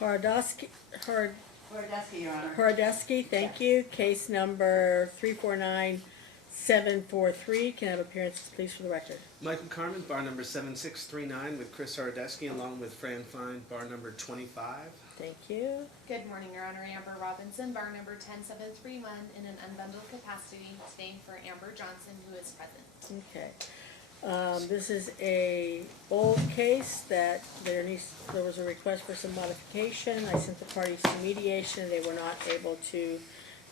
Horodesky, Horodesky, Your Honor. Horodesky, thank you. Case number 349743. Can I have appearances, please, for the record? Michael Carmen, bar number 7639 with Chris Horodesky, along with Fran Fine, bar number 25. Thank you. Good morning, Your Honor. Amber Robinson, bar number 10731, in an unbundled capacity, staying for Amber Johnson, who is present. Okay. This is a old case that there was a request for some modification. I sent the parties to mediation. They were not able to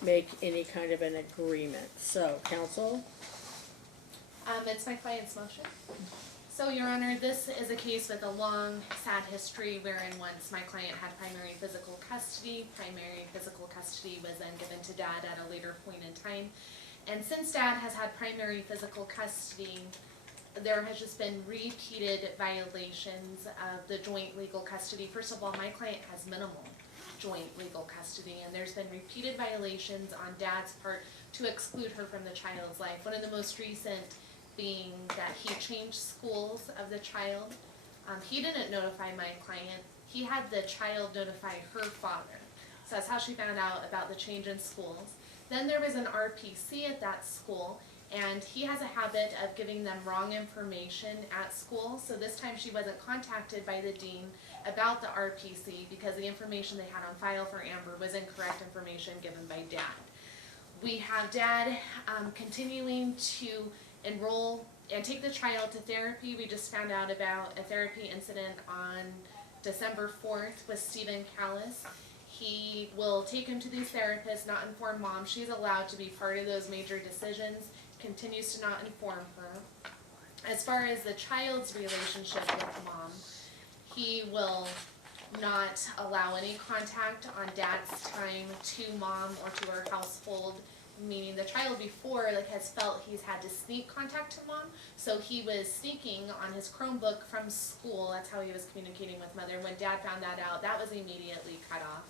make any kind of an agreement. So, counsel? It's my client's motion. So, Your Honor, this is a case with a long, sad history wherein once my client had primary physical custody was then given to Dad at a later point in time. And since Dad has had primary physical custody, there has just been repeated violations of the joint legal custody. First of all, my client has minimal joint legal custody, and there's been repeated violations on Dad's part to exclude her from the child's life. One of the most recent being that he changed schools of the child. He didn't notify my client. He had the child notify her father. So that's how she found out about the change in schools. Then there was an RPC at that school, and he has a habit of giving them wrong information at school. So this time she wasn't contacted by the dean about the RPC because the information they had on file for Amber was incorrect information given by Dad. We have Dad continuing to enroll and take the child to therapy. We just found out about a therapy incident on December 4th with Stephen Callis. He will take him to these therapists, not inform Mom. She's allowed to be part of those major decisions, continues to not inform her. As far as the child's relationship with Mom, he will not allow any contact on Dad's time to Mom or to her household, meaning the child before has felt he's had to sneak contact to Mom, so he was sneaking on his Chromebook from school. That's how he was communicating with Mother. When Dad found that out, that was immediately cut off.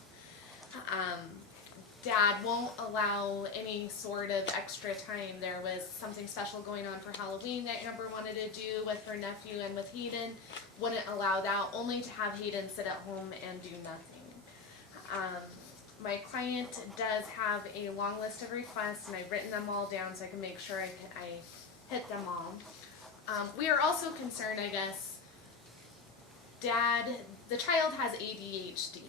Dad won't allow any sort of extra time. There was something special going on for Halloween that Amber wanted to do with her nephew and with Hayden. Wouldn't allow that, only to have Hayden sit at home and do nothing. My client does have a long list of requests, and I've written them all down so I can make sure I hit them all. We are also concerned, I guess, the child has ADHD.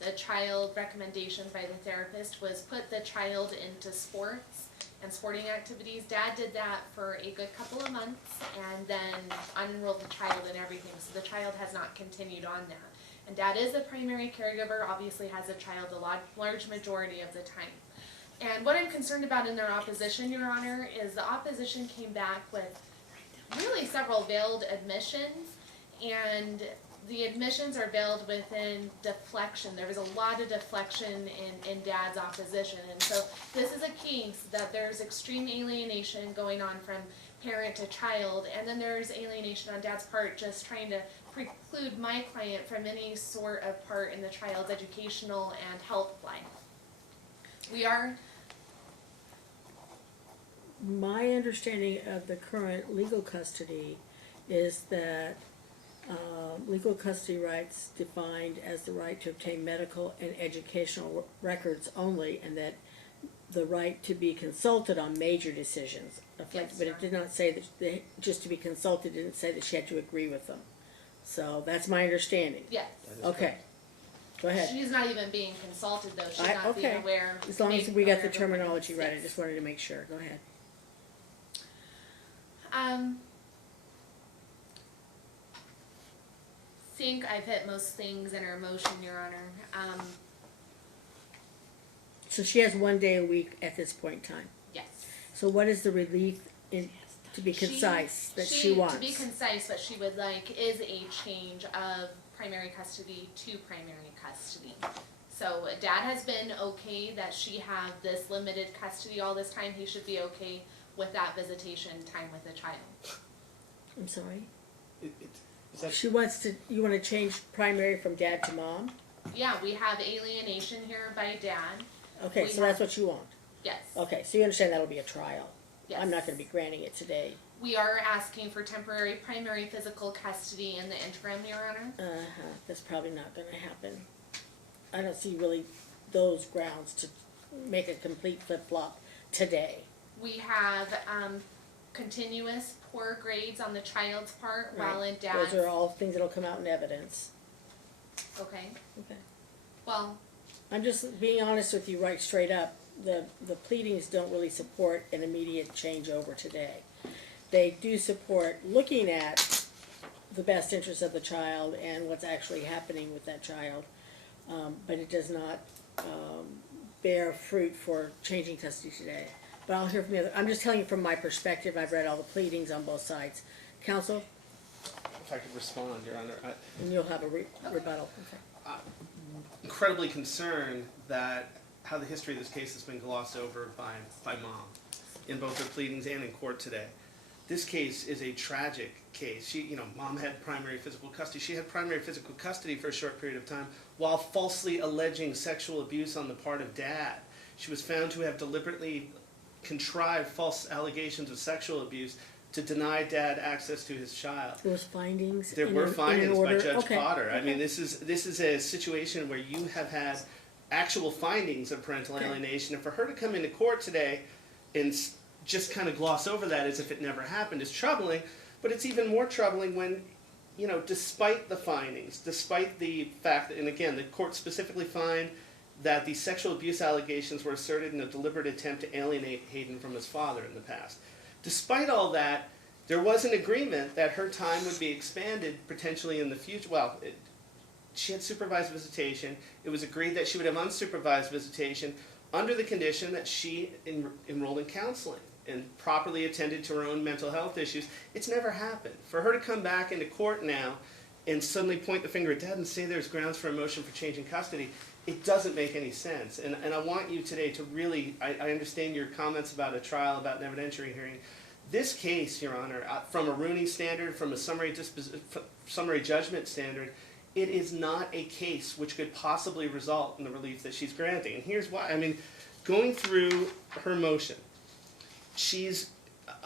The child recommendations by the therapist was put the child into sports and sporting activities. Dad did that for a good couple of months and then unenrolled the child and everything, so the child has not continued on that. And Dad is the primary caregiver, obviously has a child a large majority of the time. And what I'm concerned about in their opposition, Your Honor, is the opposition came back with really several veiled admissions, and the admissions are veiled within deflection. There was a lot of deflection in Dad's opposition, and so this is a case that there's extreme alienation going on from parent to child, and then there's alienation on Dad's part just trying to preclude my client from any sort of part in the child's educational and health life. My understanding of the current legal custody is that legal custody rights defined as the right to obtain medical and educational records only, and that the right to be consulted on major decisions. Yes, but it did not say that just to be consulted, didn't say that she had to agree with them. So that's my understanding. Yes. Okay. Go ahead. She's not even being consulted, though. She's not being aware. As long as we got the terminology right, I just wanted to make sure. Go ahead. Think I've hit most things in her motion, Your Honor. So she has 1 day a week at this point in time. Yes. So what is the relief to be concise that she wants? To be concise, what she would like is a change of primary custody to primary custody. So Dad has been okay that she have this limited custody all this time. He should be okay with that visitation time with the child. I'm sorry? Is that, you want to change primary from Dad to Mom? Yeah, we have alienation here by Dad. Okay, so that's what you want? Yes. Okay, so you understand that'll be a trial? Yes. I'm not going to be granting it today. We are asking for temporary primary physical custody in the interim, Your Honor. That's probably not gonna happen. I don't see really those grounds to make a complete flip-flop today. We have continuous poor grades on the child's part while in dad's. Those are all things that'll come out in evidence. Okay. Okay. Well, I'm just being honest with you right straight up. The pleadings don't really support an immediate changeover today. They do support looking at the best interest of the child and what's actually happening with that child, but it does not bear fruit for changing custody today. But I'll hear from the other. I'm just telling you from my perspective. I've read all the pleadings on both sides. Counsel, If I could respond, Your Honor. and you'll have a rebuttal. Okay. Incredibly concerned that how the history of this case has been glossed over by mom in both her pleadings and in court today. This case is a tragic case. Mom had primary physical custody. She had primary physical custody for a short period of time while falsely alleging sexual abuse on the part of dad. She was found to have deliberately contrived false allegations of sexual abuse to deny dad access to his child. There was findings. There were findings by Judge Okay. Potter. I Okay. mean, this is a situation where you have had actual findings of parental Okay. alienation, and for her to come into court today and just kind of gloss over that as if it never happened is troubling. But it's even more troubling when, despite the findings, despite the fact that, and again, the court specifically find that the sexual abuse allegations were asserted in a deliberate attempt to alienate Hayden from his father in the past. Despite all that, there was an agreement that her time would be expanded potentially in the future. Well, she had supervised visitation. It was agreed that she would have unsupervised visitation under the condition that she enrolled in counseling and properly attended to her own mental health issues. It's never happened. For her to come back into court now and suddenly point the finger at dad and say there's grounds for a motion for change in custody, it doesn't make any sense. And I want you today to really, I understand your comments about a trial, about an evidentiary hearing. This case, Your Honor, from a Rooney standard, from a summary judgment standard, it is not a case which could possibly result in the relief that she's granting. And here's why. I mean, going through her motion, she's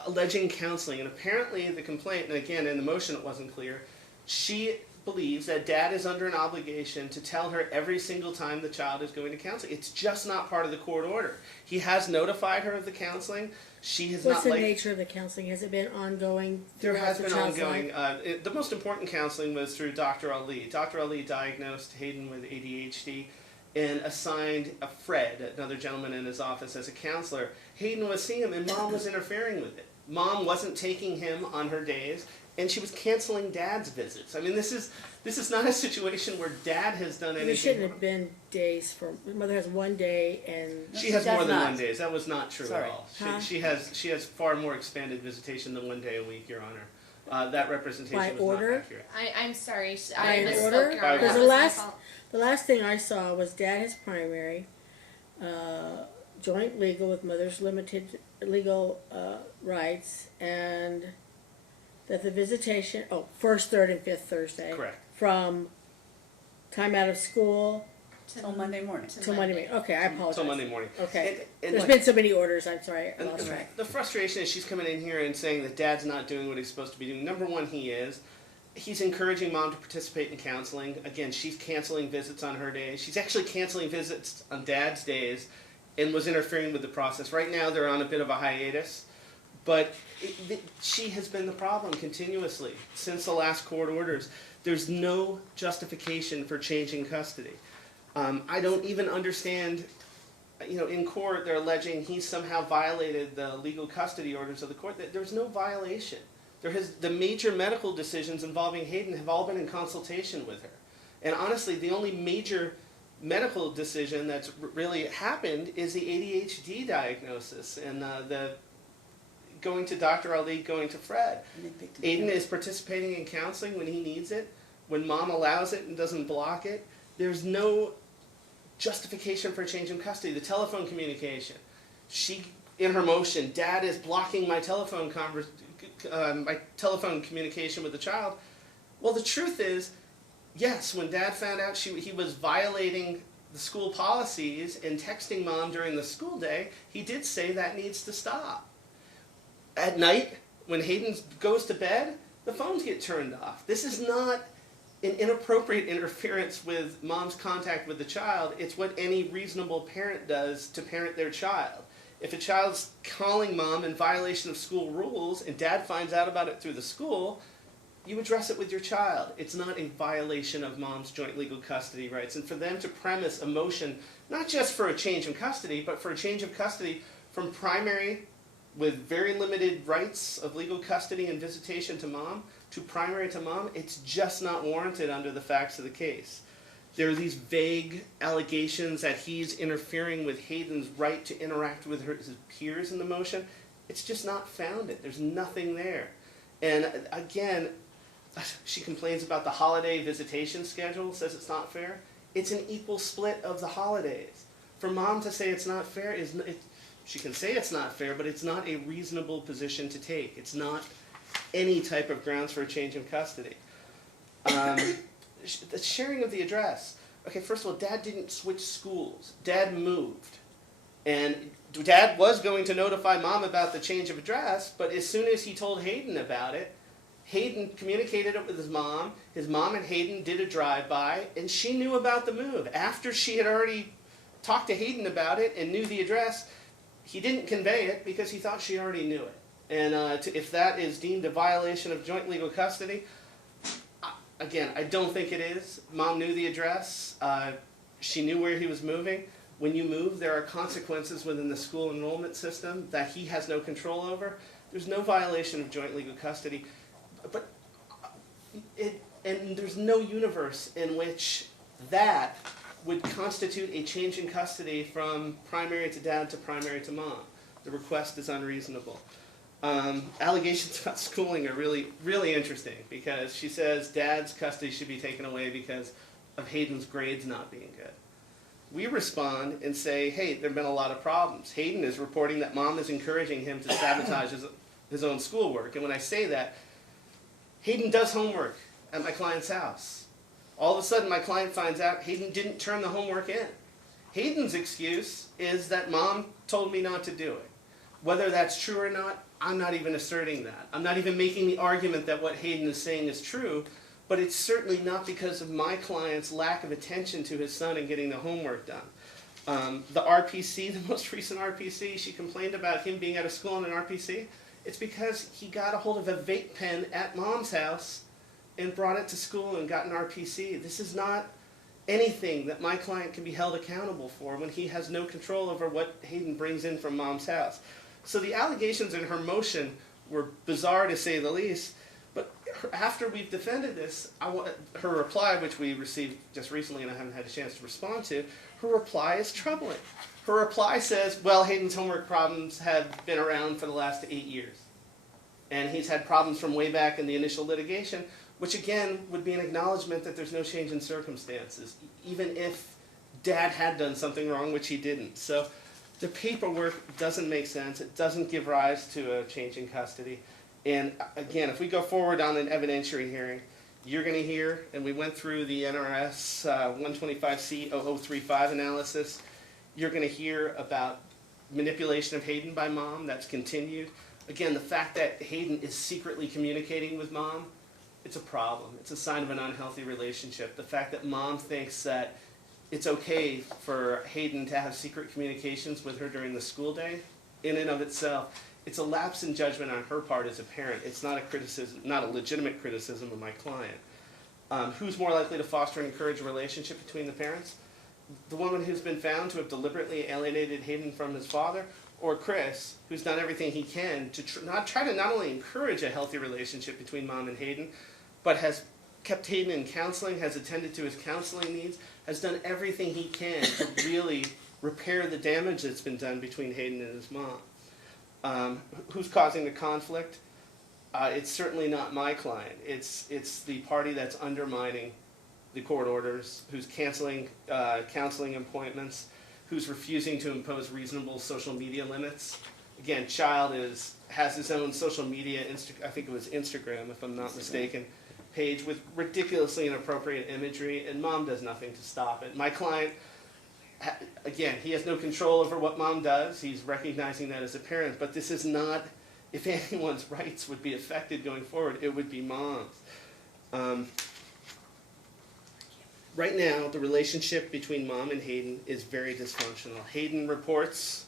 alleging counseling, and apparently the complaint, and again, in the motion it wasn't clear, she believes that dad is under an obligation to tell her every single time the child is going to counseling. It's just not part of the court order. He has notified her of the counseling. She has What's not the nature of the counseling? Has it been ongoing? There has been child's ongoing. life? The most important counseling was through Dr. Ali. Dr. Ali diagnosed Hayden with ADHD and assigned a Fred, another gentleman in his office, as a counselor. Hayden was seeing him, and Mom was interfering with it. Mom wasn't taking him on her days, and she was canceling Dad's visits. I mean, this is not a situation where Dad has done anything. There shouldn't have been days for. Mother has one day, and She has does more than not. 1 day. That was not true Sorry. at all. Huh? She has far more expanded visitation than 1 day a week, Your Honor. That representation By was order? not accurate. I'm sorry. By I an misspoke, order? Your Honor. Because That the was my last- fault. the last thing I saw was Dad has primary, joint legal with mother's limited legal rights, and that the visitation, first, third, and fifth Thursday. Correct. From time out of school Till Monday morning. till Monday morning. Okay, I apologize. Until Monday morning. Okay. And There's been so many orders, I'm sorry, I And lost track. the frustration is she's coming in here and saying that Dad's not doing what he's supposed to be doing. Number one, he is. He's encouraging Mom to participate in counseling. Again, she's canceling visits on her days. She's actually canceling visits on Dad's days and was interfering with the process. Right now, they're on a bit of a hiatus. But she has been the problem continuously since the last court orders. There's no justification for changing custody. I don't even understand, in court they're alleging he somehow violated the legal custody orders of the court. There's no violation. The major medical decisions involving Hayden have all been in consultation with her. And honestly, the only major medical decision that's really happened is the ADHD diagnosis and the going to Dr. Ali, going to Fred. Aiden is participating in counseling when he needs it, when Mom allows it and doesn't block it. There's no justification for a change in custody. The telephone communication. In her motion, Dad is blocking my telephone communication with the child. Well, the truth is, yes, when Dad found out he was violating the school policies and texting Mom during the school day, he did say that needs to stop. At night, When Hayden goes to bed, the phones get turned off. This is not an inappropriate interference with mom's contact with the child. It's what any reasonable parent does to parent their child. If a child's calling mom in violation of school rules and dad finds out about it through the school, you address it with your child. It's not a violation of mom's joint legal custody rights. And for them to premise a motion, not just for a change in custody, but for a change of custody from primary with very limited rights of legal custody and visitation to mom, to primary to mom, it's just not warranted under the facts of the case. There are these vague allegations that he's interfering with Hayden's right to interact with his peers in the motion. It's just not founded. There's nothing there. And again, she complains about the holiday visitation schedule, says it's not fair. It's an equal split of the holidays. For mom to say it's not fair she can say it's not fair, but it's not a reasonable position to take. It's not any type of grounds for a change in custody. The sharing of the address. Okay, first of all, dad didn't switch schools. Dad moved. And dad was going to notify mom about the change of address, but as soon as he told Hayden about it, Hayden communicated it with his mom and Hayden did a drive-by, and she knew about the move. After she had already talked to Hayden about it and knew the address, he didn't convey it because he thought she already knew it. And if that is deemed a violation of joint legal custody, again, I don't think it is. Mom knew the address. She knew where he was moving. When you move, there are consequences within the school enrollment system that he has no control over. There's no violation of joint legal custody. And there's no universe in which that would constitute a change in custody from primary to dad to primary to mom. The request is unreasonable. Allegations about schooling are really, really interesting because she says dad's custody should be taken away because of Hayden's grades not being good. We respond and say, hey, there have been a lot of problems. Hayden is reporting that mom is encouraging him to sabotage his own schoolwork. And when I say that, Hayden does homework at my client's house. All of a sudden, my client finds out Hayden didn't turn the homework in. Hayden's excuse is that mom told me not to do it. Whether that's true or not, I'm not even asserting that. I'm not even making the argument that what Hayden is saying is true, but it's certainly not because of my client's lack of attention to his son and getting the homework done. The RPC, the most recent RPC, she complained about him being out of school in an RPC. It's because he got a hold of a vape pen at mom's house and brought it to school and got an RPC. This is not anything that my client can be held accountable for when he has no control over what Hayden brings in from mom's house. So the allegations in her motion were bizarre to say the least, but after we've defended this, her reply, which we received just recently and I haven't had a chance to respond to, her reply is troubling. Her reply says, well, Hayden's homework problems have been around for the last 8 years. And he's had problems from way back in the initial litigation, which again would be an acknowledgement that there's no change in circumstances, even if dad had done something wrong, which he didn't. So the paperwork doesn't make sense. It doesn't give rise to a change in custody. And again, if we go forward on an evidentiary hearing, you're going to hear, and we went through the NRS 125C0035 analysis, you're going to hear about manipulation of Hayden by mom. That's continued. Again, the fact that Hayden is secretly communicating with mom, it's a problem. It's a sign of an unhealthy relationship. The fact that mom thinks that it's okay for Hayden to have secret communications with her during the school day, in and of itself, it's a lapse in judgment on her part as a parent. It's not a criticism, not a legitimate criticism of my client. Who's more likely to foster and encourage a relationship between the parents? The woman who's been found to have deliberately alienated Hayden from his father, or Chris, who's done everything he can to try to not only encourage a healthy relationship between mom and Hayden, but has kept Hayden in counseling, has attended to his counseling needs, has done everything he can to really repair the damage that's been done between Hayden and his mom. Who's causing the conflict? It's certainly not my client. It's the party that's undermining the court orders, who's canceling counseling appointments, who's refusing to impose reasonable social media limits. Again, child has his own social media, I think it was Instagram, if I'm not mistaken, page with ridiculously inappropriate imagery, and mom does nothing to stop it. My client, again, he has no control over what mom does. He's recognizing that as a parent, but this is not if anyone's rights would be affected going forward, it would be mom's. Right now, the relationship between mom and Hayden is very dysfunctional. Hayden reports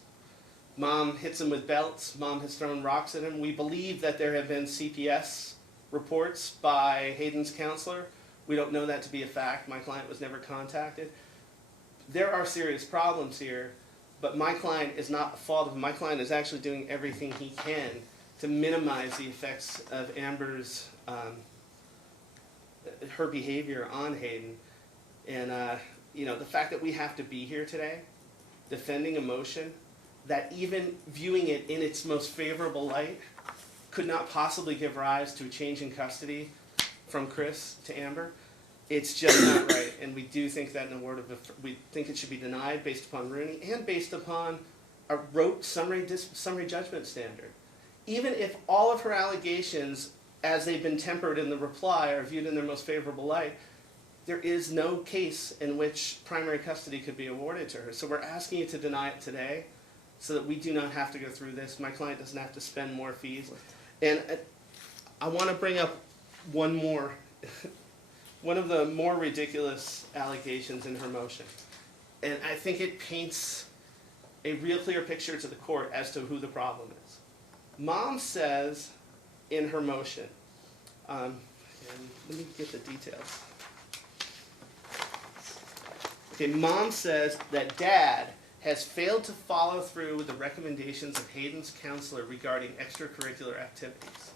mom hits him with belts, mom has thrown rocks at him. We believe that there have been CPS reports by Hayden's counselor. We don't know that to be a fact. My client was never contacted. There are serious problems here, but my client is not the fault of him. My client is actually doing everything he can to minimize the effects of Amber's, her behavior on Hayden. And, the fact that we have to be here today, defending a motion that even viewing it in its most favorable light could not possibly give rise to a change in custody from Chris to Amber, it's just not right. And we do think that we think it should be denied based upon Rooney and based upon a rote summary judgment standard. Even if all of her allegations, as they've been tempered in the reply, are viewed in their most favorable light, there is no case in which primary custody could be awarded to her. So we're asking you to deny it today so that we do not have to go through this. My client doesn't have to spend more fees. And I want to bring up one more, one of the more ridiculous allegations in her motion. And I think it paints a real clear picture to the court as to who the problem is. Mom says in her motion, and let me get the details. Okay, mom says that dad has failed to follow through with the recommendations of Hayden's counselor regarding extracurricular activities.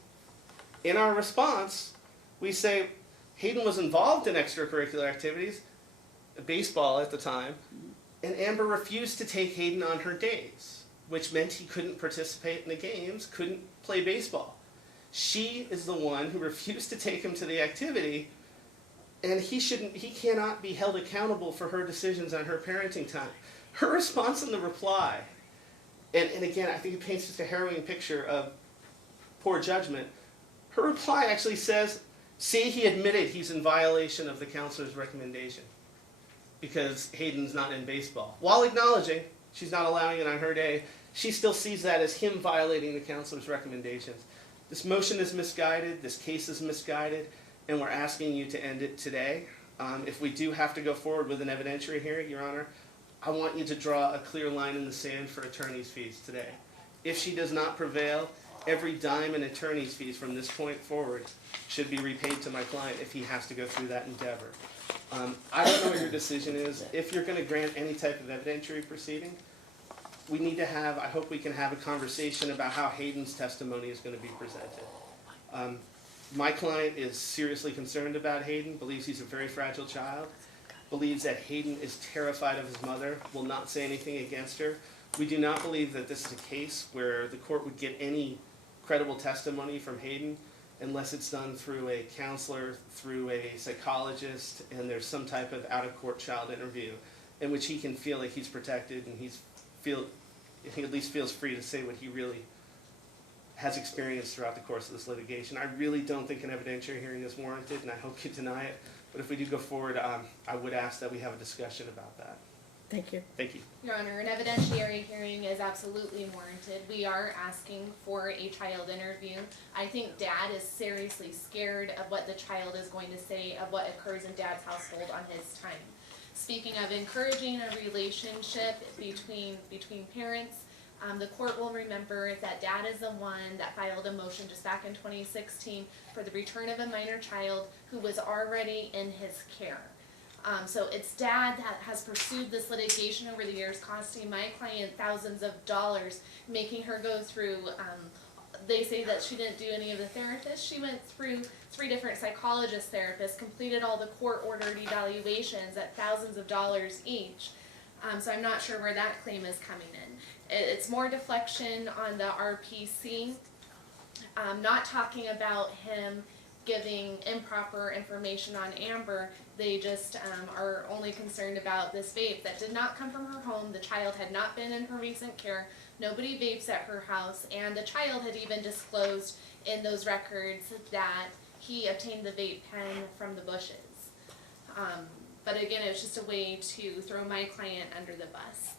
In our response, we say Hayden was involved in extracurricular activities, baseball at the time, and Amber refused to take Hayden on her days, which meant he couldn't participate in the games, couldn't play baseball. She is the one who refused to take him to the activity, and he cannot be held accountable for her decisions on her parenting time. Her response in the reply, and again, I think it paints just a harrowing picture of poor judgment. Her reply actually says, see, he admitted he's in violation of the counselor's recommendation because Hayden's not in baseball. While acknowledging she's not allowing it on her day, she still sees that as him violating the counselor's recommendations. This motion is misguided, this case is misguided, and we're asking you to end it today. If we do have to go forward with an evidentiary hearing, Your Honor, I want you to draw a clear line in the sand for attorney's fees today. If she does not prevail, every dime in attorney's fees from this point forward should be repaid to my client if he has to go through that endeavor. I don't know what your decision is. If you're going to grant any type of evidentiary proceeding, we need to have, I hope we can have a conversation about how Hayden's testimony is going to be presented. My client is seriously concerned about Hayden, believes he's a very fragile child, believes that Hayden is terrified of his mother, will not say anything against her. We do not believe that this is a case where the court would get any credible testimony from Hayden unless it's done through a counselor, through a psychologist, and there's some type of out-of-court child interview in which he can feel like he's protected and he at least feels free to say what he really has experienced throughout the course of this litigation. I really don't think an evidentiary hearing is warranted, and I hope you deny it. But if we do go forward, I would ask that we have a discussion about that. Thank you. Thank you. Your Honor, an evidentiary hearing is absolutely warranted. We are asking for a child interview. I think Dad is seriously scared of what the child is going to say, of what occurs in Dad's household on his time. Speaking of encouraging a relationship between parents, the court will remember that Dad is the one that filed a motion just back in 2016 for the return of a minor child who was already in his care. So it's Dad that has pursued this litigation over the years, costing my client thousands of dollars, making her go through, they say that she didn't do any of the therapists. She went through 3 different psychologist therapists, completed all the court-ordered evaluations at thousands of dollars each. So I'm not sure where that claim is coming in. It's more deflection on the RPC, not talking about him giving improper information on Amber. They just are only concerned about this vape that did not come from her home. The child had not been in her recent care. Nobody vapes at her house, and the child had even disclosed in those records that he obtained the vape pen from the bushes. But again, it was just a way to throw my client under the bus.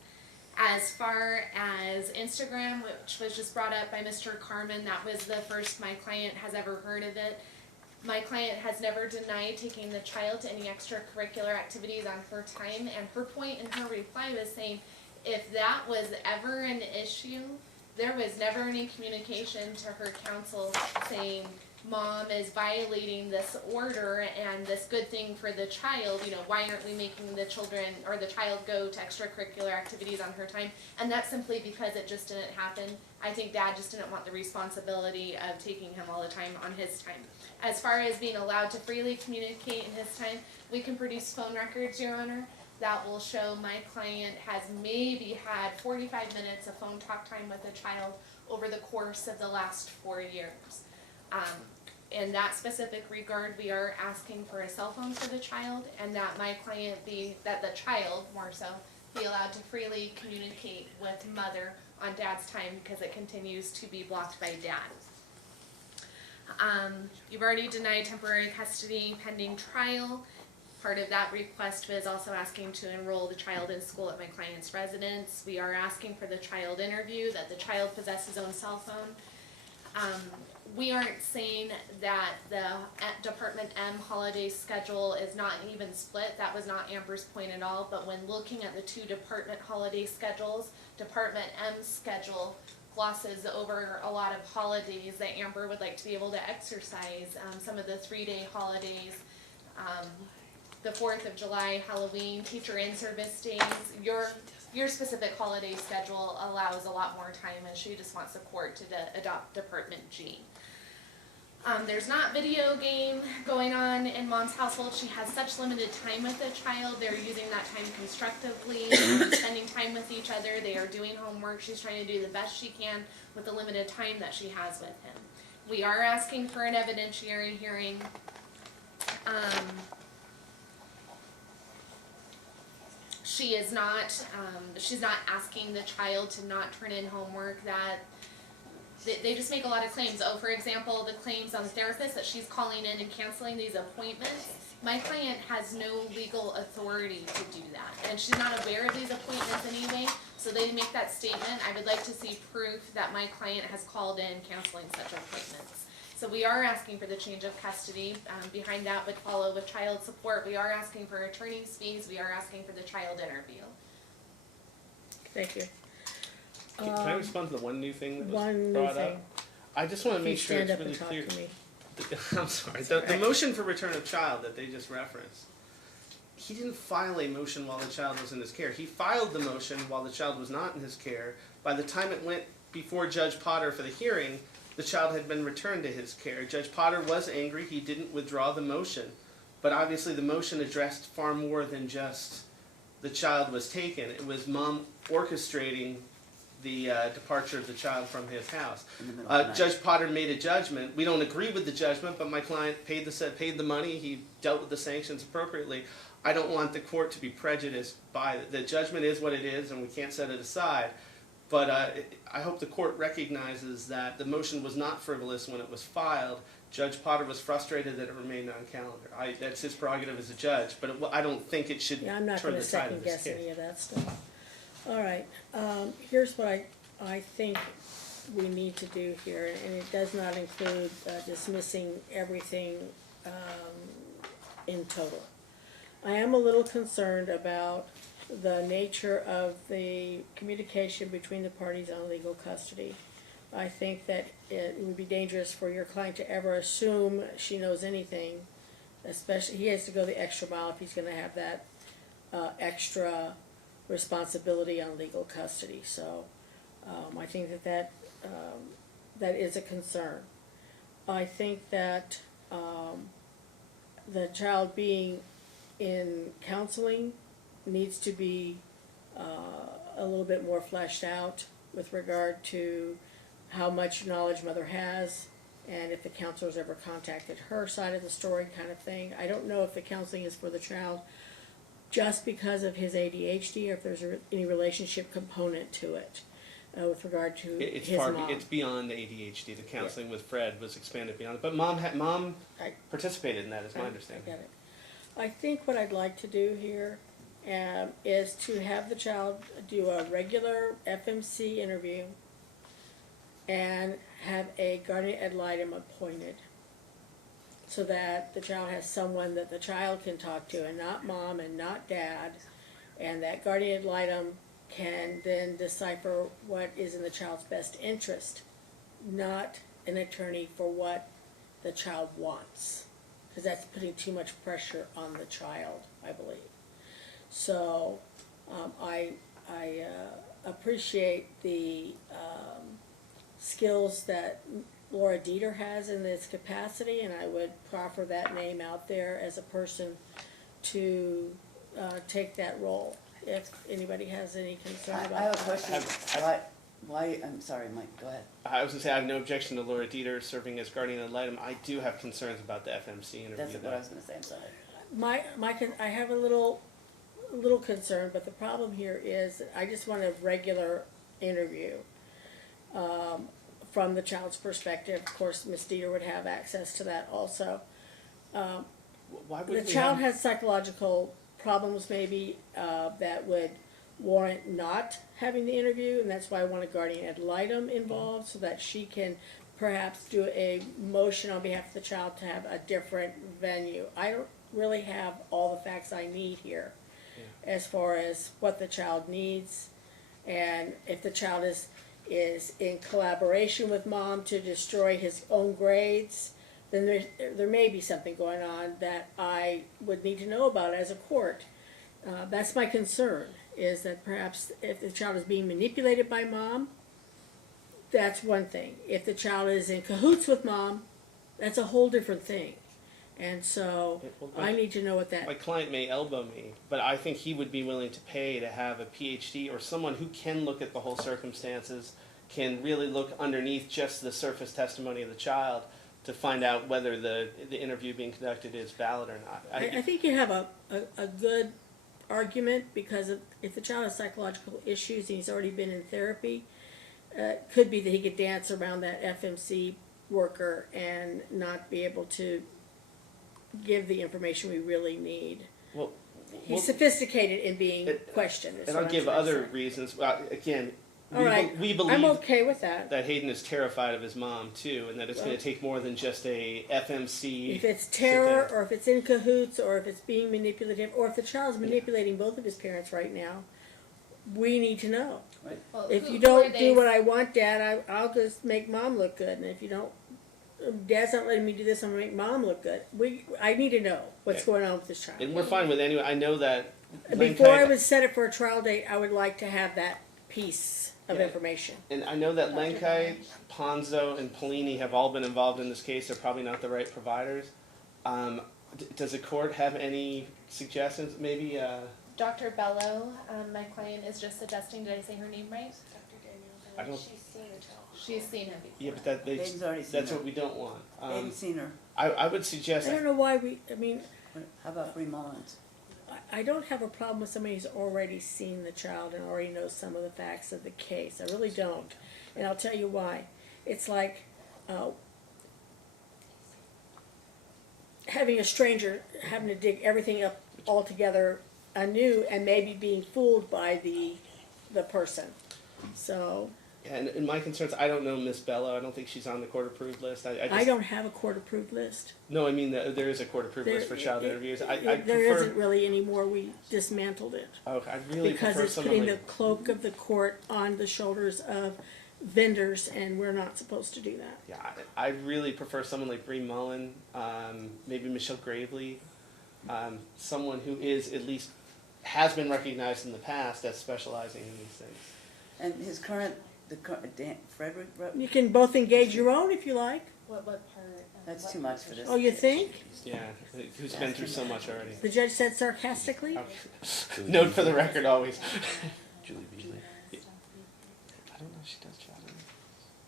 As far as Instagram, which was just brought up by Mr. Carmen, that was the first my client has ever heard of it. My client has never denied taking the child to any extracurricular activities on her time, and her point in her reply was saying if that was ever an issue, there was never any communication to her counsel saying, Mom is violating this order and this good thing for the child, why aren't we making the children or the child go to extracurricular activities on her time? And that's simply because it just didn't happen. I think Dad just didn't want the responsibility of taking him all the time on his time. As far as being allowed to freely communicate in his time, we can produce phone records, Your Honor, that will show my client has maybe had 45 minutes of phone talk time with a child over the course of the last 4 years. In that specific regard, we are asking for a cell phone for the child, and that my client that the child, more so, be allowed to freely communicate with mother on Dad's time because it continues to be blocked by Dad. You've already denied temporary custody pending trial. Part of that request was also asking to enroll the child in school at my client's residence. We are asking for the child interview, that the child possess his own cell phone. We aren't saying that the Department M holiday schedule is not even split. That was not Amber's point at all. But when looking at the two department holiday schedules, Department M's schedule glosses over a lot of holidays that Amber would like to be able to exercise. Some of the 3-day holidays, the 4th of July, Halloween, teacher in-service days. Your specific holiday schedule allows a lot more time, and she just wants the court to adopt Department G. There's not video game going on in Mom's household. She has such limited time with the child. They're using that time constructively, spending time with each other. They are doing homework. She's trying to do the best she can with the limited time that she has with him. We are asking for an evidentiary hearing. She's not asking the child to not turn in homework. They just make a lot of claims. For example, the claims on the therapist that she's calling in and canceling these appointments. My client has no legal authority to do that, and she's not aware of these appointments anyway, so they make that statement. I would like to see proof that my client has called in canceling such appointments. So we are asking for the change of custody. Behind that would follow with child support. We are asking for attorney's fees. We are asking for the child interview. Thank you. Can I respond to the one new thing that was One new brought thing. up? I just want to make sure Stand it's up really and talk clear. to me. I'm sorry. The motion for return of child that they just referenced, he didn't file a motion while the child was in his care. He filed the motion while the child was not in his care. By the time it went before Judge Potter for the hearing, the child had been returned to his care. Judge Potter was angry. He didn't withdraw the motion. But obviously the motion addressed far more than just the child was taken. It was Mom orchestrating the departure of the child from his house. Judge Potter made a judgment. We don't agree with the judgment, but my client paid the money. He dealt with the sanctions appropriately. I don't want the court to be prejudiced by it. The judgment is what it is, and we can't set it aside. But I hope the court recognizes that the motion was not frivolous when it was filed. Judge Potter was frustrated that it remained on calendar. That's his prerogative as a judge, but I don't think it should Yeah, I'm not turn going the to tide second of this guess case. any of that stuff. All right, here's what I think we need to do here, and it does not include dismissing everything in total. I am a little concerned about the nature of the communication between the parties on legal custody. I think that it would be dangerous for your client to ever assume she knows anything, especially he has to go the extra mile if he's going to have that extra responsibility on legal custody. So I think that is a concern. I think that the child being in counseling needs to be a little bit more fleshed out with regard to how much knowledge mother has, and if the counselor's ever contacted her side of the story kind of thing. I don't know if the counseling is for the child just because of his ADHD, or if there's any relationship component to it with regard to his mom. It's beyond the ADHD. The counseling with Fred was expanded beyond it. But mom participated in that, is my understanding. I get it. I think what I'd like to do here is to have the child do a regular FMC interview and have a guardian ad litem appointed, so that the child has someone that the child can talk to, and not mom and not dad, and that guardian ad litem can then decipher what is in the child's best interest, not an attorney for what the child wants, because that's putting too much pressure on the child, I believe. So I appreciate the skills that Laura Dieter has in this capacity, and I would proffer that name out there as a person to take that role, if anybody has any concern about that. I have a question. Why, I'm sorry, Mike, go ahead. I was going to say I have no objection to Laura Dieter serving as guardian ad litem. I do have concerns about the FMC interview. That's what I was gonna say, I'm sorry. I have a little concern, but the problem here is that I just want a regular interview from the child's perspective. Of course, Ms. Dieter would have access to that also. Why would The child has psychological problems maybe that would warrant not having the interview, and that's why I want a guardian ad litem involved, so that she can perhaps do a motion on behalf of the child to have a different venue. I don't really have all the facts I need here as far as what the child needs, and if the child is in collaboration with mom to destroy his own grades, then there may be something going on that I would need to know about as a court. That's my concern, is that perhaps if the child is being manipulated by mom, that's one thing. If the child is in cahoots with mom, that's a whole different thing. And so I need to know what that... My client may elbow me, but I think he would be willing to pay to have a PhD or someone who can look at the whole circumstances, can really look underneath just the surface testimony of the child to find out whether the interview being conducted is valid or not. I think you have a good argument, because if the child has psychological issues and he's already been in therapy, could be that he could dance around that FMC worker and not be able to give the information we really need. Well, He's sophisticated in being questioned. And I'll give other reasons. Again, we believe I'm okay with that. that Hayden is terrified of his mom too, and that it's going to take more than just a FMC. If it's terror, or if it's in cahoots, or if it's being manipulative, or if the child's manipulating both of his parents right now, we need to know. Right. Well, If you who don't are they? do what I want, Dad, I'll just make mom look good. And if you don't, Dad's not letting me do this, I'm gonna make mom look good. I need to know what's Okay. going on with this child. And we're fine with anyway. I know that Before I would set it for a trial date, I would like to have that piece of information. And I know that Lenkai, Ponzo, and Polini have all been involved in this case. They're probably not the right providers. Does the court have any suggestions? Maybe. Dr. Bello, my client is just suggesting, did I say her name right? I don't. She's seen him before. Yeah, but Hayden's already seen that's her. what we don't want. Hayden's seen her. I would suggest. I don't know why How about Bree Mullins? I don't have a problem with somebody who's already seen the child and already knows some of the facts of the case. I really don't. And I'll tell you why. It's like having a stranger having to dig everything up all together anew and maybe being fooled by the person. So Yeah, and my concerns, I don't know Miss Bello. I don't think she's on the court-approved list. I don't have a court-approved list. No, I mean, there is a court-approved list for child interviews. I There prefer... isn't really anymore. We dismantled it. Okay, I really Because prefer it's someone putting the like... cloak of the court on the shoulders of vendors, and we're not supposed to do that. Yeah, I really prefer someone like Bree Mullen, maybe Michelle Gravely, someone who is at least has been recognized in the past as specializing in these things. And his current, Frederick, You can both engage your own if you like. What part? that's too much for this. Oh, you think? Yeah, who's been through so much already. The judge said sarcastically. Note for the record always. Julie Beasley. I don't know if she does child interviews.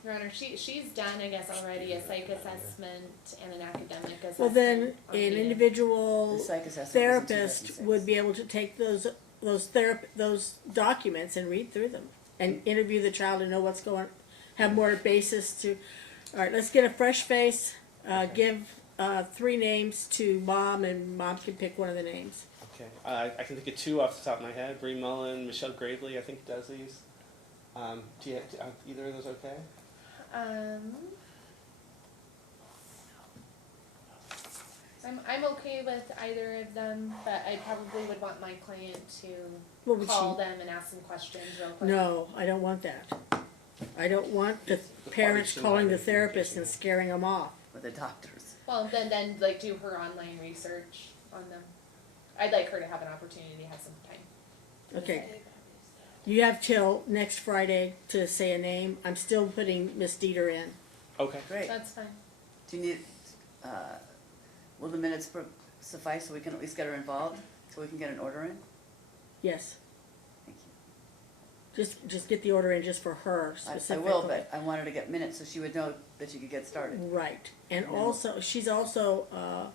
Your Honor, she's done, I guess, already a psych assessment and an academic assessment. Well, then on an Hayden. individual The psych assessment was in therapist 2006. would be able to take those documents and read through them and interview the child and know what's going, have more basis to. All right, let's get a fresh face. Give three names to Mom, and Mom can pick one of the names. Okay. I can think of two off the top of my head. Bree Mullen, Michelle Gravely, I think does these. Are either of those okay? I'm okay with either of them, but I probably would want my client to What would call she? them and ask some questions real quick. No, I don't want that. I don't want the parents shouldn't calling have the therapist information. and scaring them off. With the doctors. Well, then like do her online research on them. I'd like her to have an opportunity to have some time. Okay. You have till next Friday to say a name. I'm still putting Miss Dieter in. Okay. Great. That's fine. Do you need, will the minutes suffice so we can at least get her involved? So we can get an order in? Yes. Thank you. Just get the order in just for her I specifically. will, but I wanted to get minutes so she would know that she could get started. Right. And Yeah. also, she's also,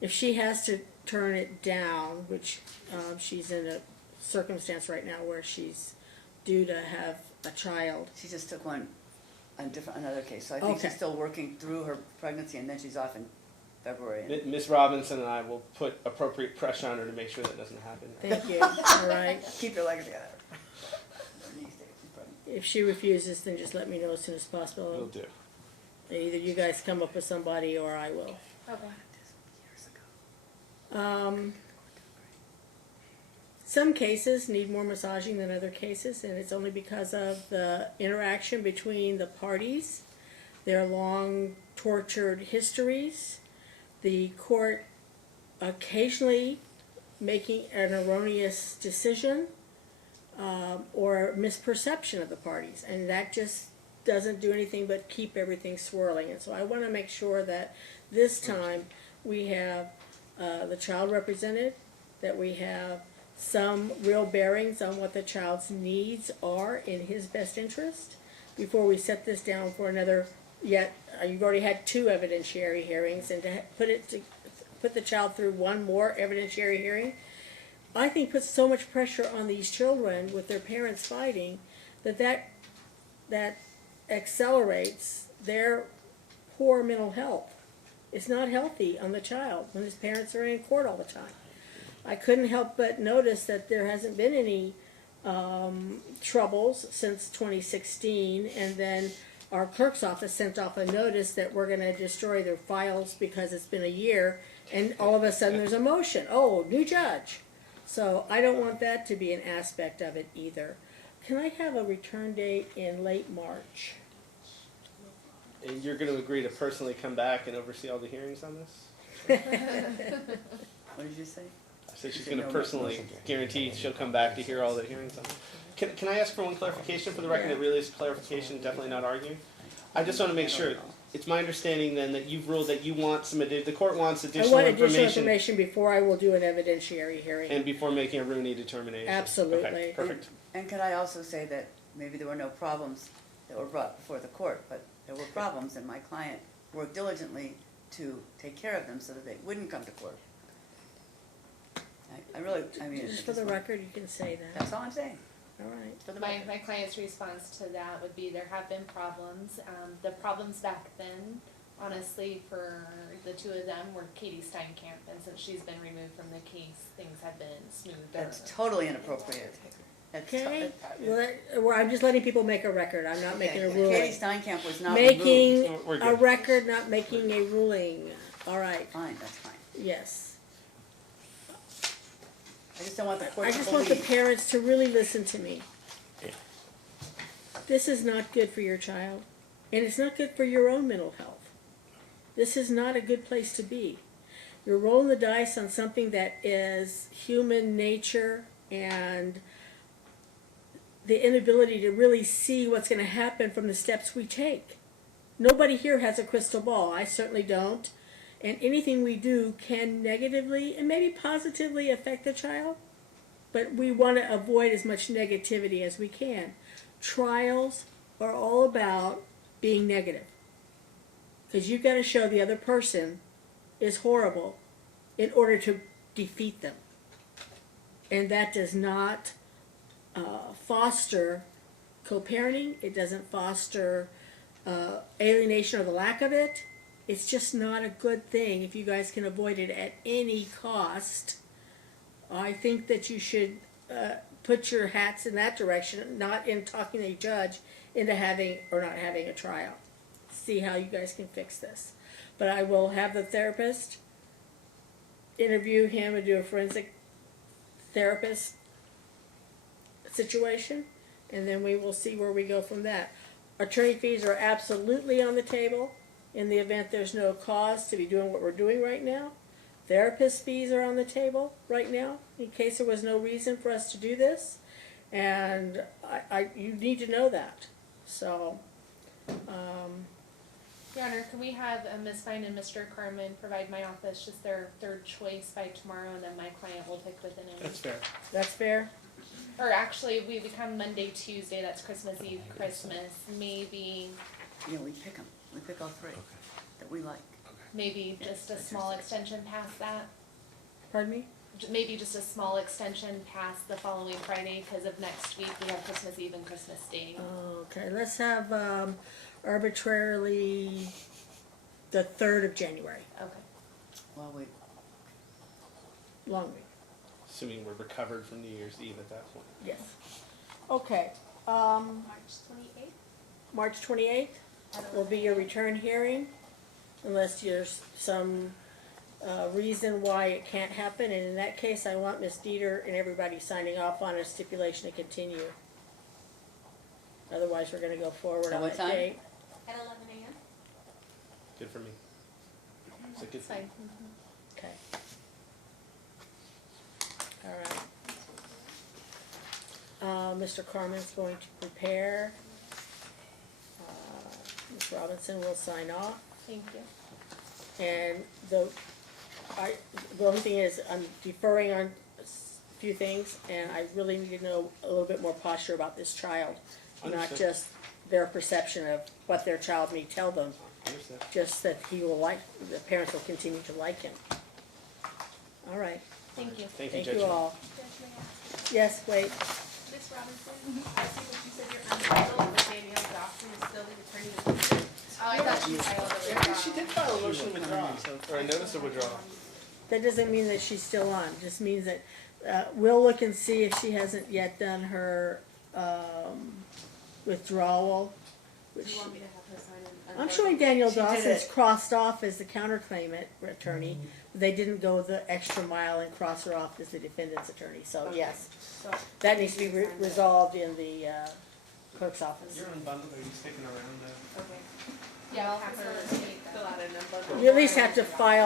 if she has to turn it down, which she's in a circumstance right now where she's due to have a child. She just took one on another case, so I think Okay. she's still working through her pregnancy and then she's off in February. Miss Robinson and I will put appropriate pressure on her to make sure that doesn't happen. Thank you. All right. Keep your legs together. Her knees stay pregnant. If she refuses, then just let me know as soon as Will possible. do. Either you guys come up with somebody or I will. Okay. Some cases need more massaging than other cases, and it's only because of the interaction between the parties, their long tortured histories, the court occasionally making an erroneous decision, or misperception of the parties, and that just doesn't do anything but keep everything swirling. And so I want to make sure that this time we have the child represented, that we have some real bearings on what the child's needs are in his best interest before we set this down for another. Yet you've already had 2 evidentiary hearings, and to put the child through one more evidentiary hearing, I think puts so much pressure on these children with their parents fighting that accelerates their poor mental health. It's not healthy on the child when his parents are in court all the time. I couldn't help but notice that there hasn't been any troubles since 2016, and then our clerk's office sent off a notice that we're going to destroy their files because it's been a year, and all of a sudden there's a motion. Oh, new judge. So I don't want that to be an aspect of it either. Can I have a return date in late March? And you're going to agree to personally come back and oversee all the hearings on this? What did you say? I said she's going to personally guarantee she'll come back to hear all the hearings on it. Can I ask for one clarification for the record? It really is clarification, definitely not arguing. I just want to make sure. It's my understanding then that you've ruled that you want the court wants I additional want additional information information before I will do an evidentiary hearing. and before making a Rooney determination. Absolutely. Okay, perfect. And could I also say that maybe there were no problems that were brought before the court, but there were problems and my client worked diligently to take care of them so that they wouldn't come to court. I mean, Just for the record, you can say that. that's all I'm saying. All right. For the My record. client's response to that would be there have been problems. The problems back then, honestly, for the 2 of them were Katie Steinkamp, and since she's been removed from the case, things have been smoother. That's totally inappropriate. Okay. Well, I'm just letting people make a record. I'm not making a Katie ruling. Steinkamp was not Making removed. We're a good. record, not making a ruling. All right. Fine, that's fine. Yes. I just don't want the court I to just want the believe. parents to really listen to me. This is not good for your child, and it's not good for your own mental health. This is not a good place to be. You're rolling the dice on something that is human nature and the inability to really see what's going to happen from the steps we take. Nobody here has a crystal ball. I certainly don't. And anything we do can negatively and maybe positively affect the child, but we want to avoid as much negativity as we can. Trials are all about being negative, because you've got to show the other person is horrible in order to defeat them. And that does not foster co-parenting. It doesn't foster alienation or the lack of it. It's just not a good thing if you guys can avoid it at any cost. I think that you should put your hats in that direction, not in talking to a judge into having or not having a trial. See how you guys can fix this. But I will have the therapist interview him and do a forensic therapist situation, and then we will see where we go from that. Attorney fees are absolutely on the table in the event there's no cause to be doing what we're doing right now. Therapist fees are on the table right now in case there was no reason for us to do this, and you need to know that. So, Your Honor, can we have Ms. Fine and Mr. Carmen provide my office just their third choice by tomorrow, and then my client will pick within a week? That's fair. that's fair. Or actually, we become Monday, Tuesday, that's Christmas Eve, Christmas, maybe Yeah, we pick them. We pick all three that we like. maybe just a small extension past that. Pardon me? Maybe just a small extension past the following Friday, because of next week we have Christmas Eve and Christmas Day. Okay, let's have arbitrarily the 3rd of January. Okay. Well, we, Long week. Assuming we're recovered from New Year's Eve at that point. Yes. Okay. March 28th? March 28th will be your return hearing, unless there's some reason why it can't happen. And in that case, I want Ms. Dieter and everybody signing off on a stipulation to continue. Otherwise, we're going to go forward At on what that time? date. At 11 a.m.? Good for me. It's a good It's thing. fine. Okay. All right. Mr. Carmen's going to prepare. Ms. Robinson will sign off. Thank you. And the only thing is, I'm deferring on a few things, and I really need to know a little bit more posture about this child. Not Understood. just their perception of what their child may tell them, Understood. just that the parents will continue to like him. All right, Thank you. Thank you, thank Judge. you all. Yes, wait, Ms. Robinson, I see that you said you're unsettled, but Danielle Dawson is still the attorney with you. Oh, I thought you filed a Yeah, withdrawal. she did file a motion to withdraw, or a notice of withdrawal. that doesn't mean that she's still on, it just means that, we'll look and see if she hasn't yet done her, withdrawal. Do Which you want me to have her sign in? I'm showing Danielle She did Dawson's it. crossed off as the counterclaimant attorney. They didn't go the extra mile and cross her off as the defendant's attorney, so yes. So, That needs to be resolved in the clerk's office. You're unbundled, are you sticking around there? okay. Yeah, I'll Have have her her take that. fill out an unbundled. You at least have to file